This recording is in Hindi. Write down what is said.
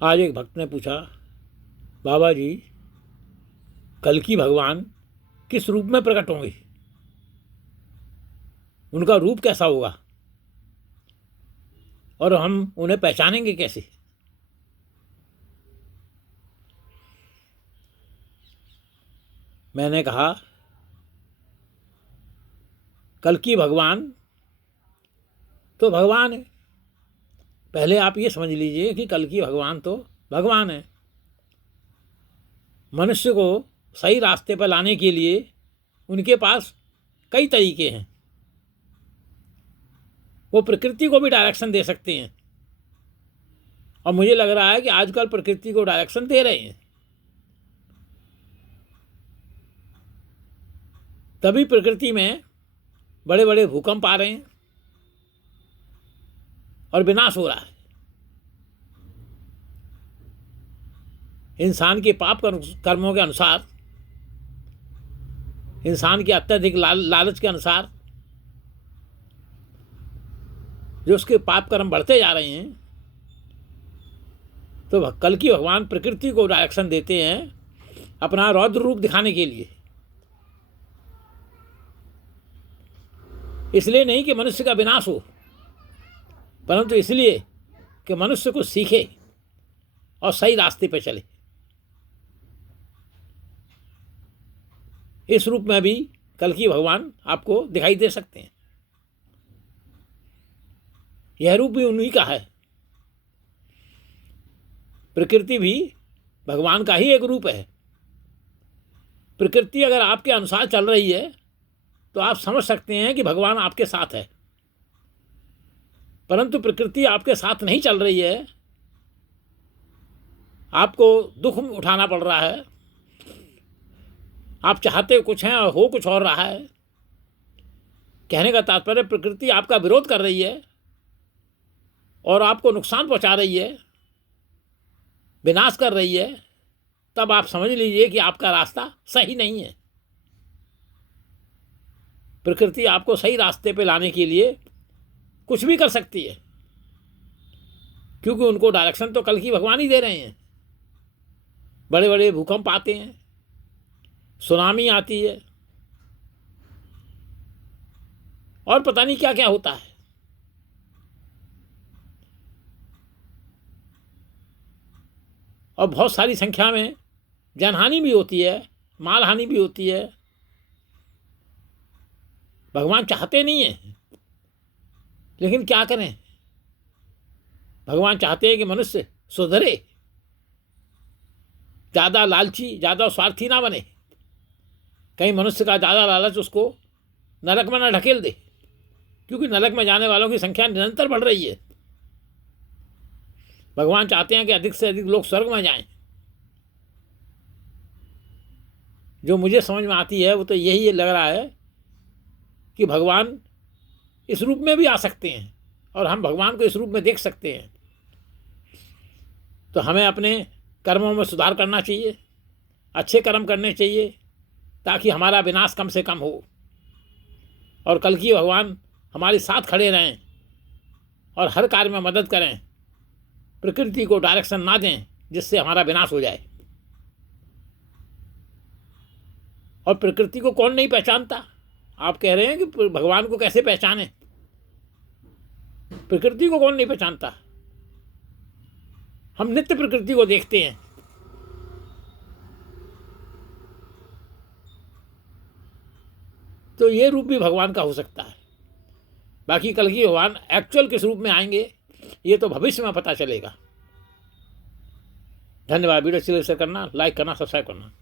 आज एक भक्त ने पूछा, बाबा जी कल की भगवान किस रूप में प्रकट होंगे, उनका रूप कैसा होगा और हम उन्हें पहचानेंगे कैसे। मैंने कहा, कल की भगवान तो भगवान है। पहले आप ये समझ लीजिए कि कल की भगवान तो भगवान है। मनुष्य को सही रास्ते पर लाने के लिए उनके पास कई तरीके हैं। वो प्रकृति को भी डायरेक्शन दे सकते हैं और मुझे लग रहा है कि आजकल प्रकृति को डायरेक्शन दे रहे हैं। तभी प्रकृति में बड़े बड़े भूकंप आ रहे हैं और विनाश हो रहा है। इंसान के पाप कर्मों के अनुसार, इंसान के अत्यधिक लालच के अनुसार जो उसके पाप कर्म बढ़ते जा रहे हैं, तो कल की भगवान प्रकृति को डायरेक्शन देते हैं अपना रौद्र रूप दिखाने के लिए। इसलिए नहीं कि मनुष्य का विनाश हो, परंतु इसलिए कि मनुष्य को सीखे और सही रास्ते पर चले। इस रूप में भी कल की भगवान आपको दिखाई दे सकते हैं। यह रूप भी उन्हीं का है। प्रकृति भी भगवान का ही एक रूप है। प्रकृति अगर आपके अनुसार चल रही है तो आप समझ सकते हैं कि भगवान आपके साथ है। परंतु प्रकृति आपके साथ नहीं चल रही है, आपको दुख उठाना पड़ रहा है, आप चाहते कुछ हैं और हो कुछ और रहा है। कहने का तात्पर्य प्रकृति आपका विरोध कर रही है और आपको नुकसान पहुंचा रही है, विनाश कर रही है, तब आप समझ लीजिए कि आपका रास्ता सही नहीं है। प्रकृति आपको सही रास्ते पे लाने के लिए कुछ भी कर सकती है, क्योंकि उनको डायरेक्शन तो कल की भगवान ही दे रहे हैं। बड़े बड़े भूकंप आते हैं, सुनामी आती है और पता नहीं क्या क्या होता है। और बहुत सारी संख्या में जनहानि भी होती है, माल हानि भी होती है। भगवान चाहते नहीं है, लेकिन क्या करें। भगवान चाहते हैं कि मनुष्य सुधरे, ज़्यादा लालची, ज़्यादा स्वार्थी ना बने। कहीं मनुष्य का ज़्यादा लालच उसको नरक में न ढकेल दे, क्योंकि नरक में जाने वालों की संख्या निरंतर बढ़ रही है। भगवान चाहते हैं कि अधिक से अधिक लोग स्वर्ग में जाएं। जो मुझे समझ में आती है वो तो यही लग रहा है कि भगवान इस रूप में भी आ सकते हैं और हम भगवान को इस रूप में देख सकते हैं। तो हमें अपने कर्मों में सुधार करना चाहिए, अच्छे कर्म करने चाहिए, ताकि हमारा विनाश कम से कम हो और कल की भगवान हमारे साथ खड़े रहें और हर कार्य में मदद करें। प्रकृति को डायरेक्शन ना दें जिससे हमारा विनाश हो जाए। और प्रकृति को कौन नहीं पहचानता? आप कह रहे हैं कि भगवान को कैसे पहचाने? प्रकृति को कौन नहीं पहचानता? हम नित्य प्रकृति को देखते हैं। तो ये रूप भी भगवान का हो सकता है। बाकी कल की भगवान एक्चुअल किस रूप में आएंगे ये तो भविष्य में पता चलेगा। धन्यवाद। वीडियो शेयर करना, लाइक करना, सब्सक्राइब करना।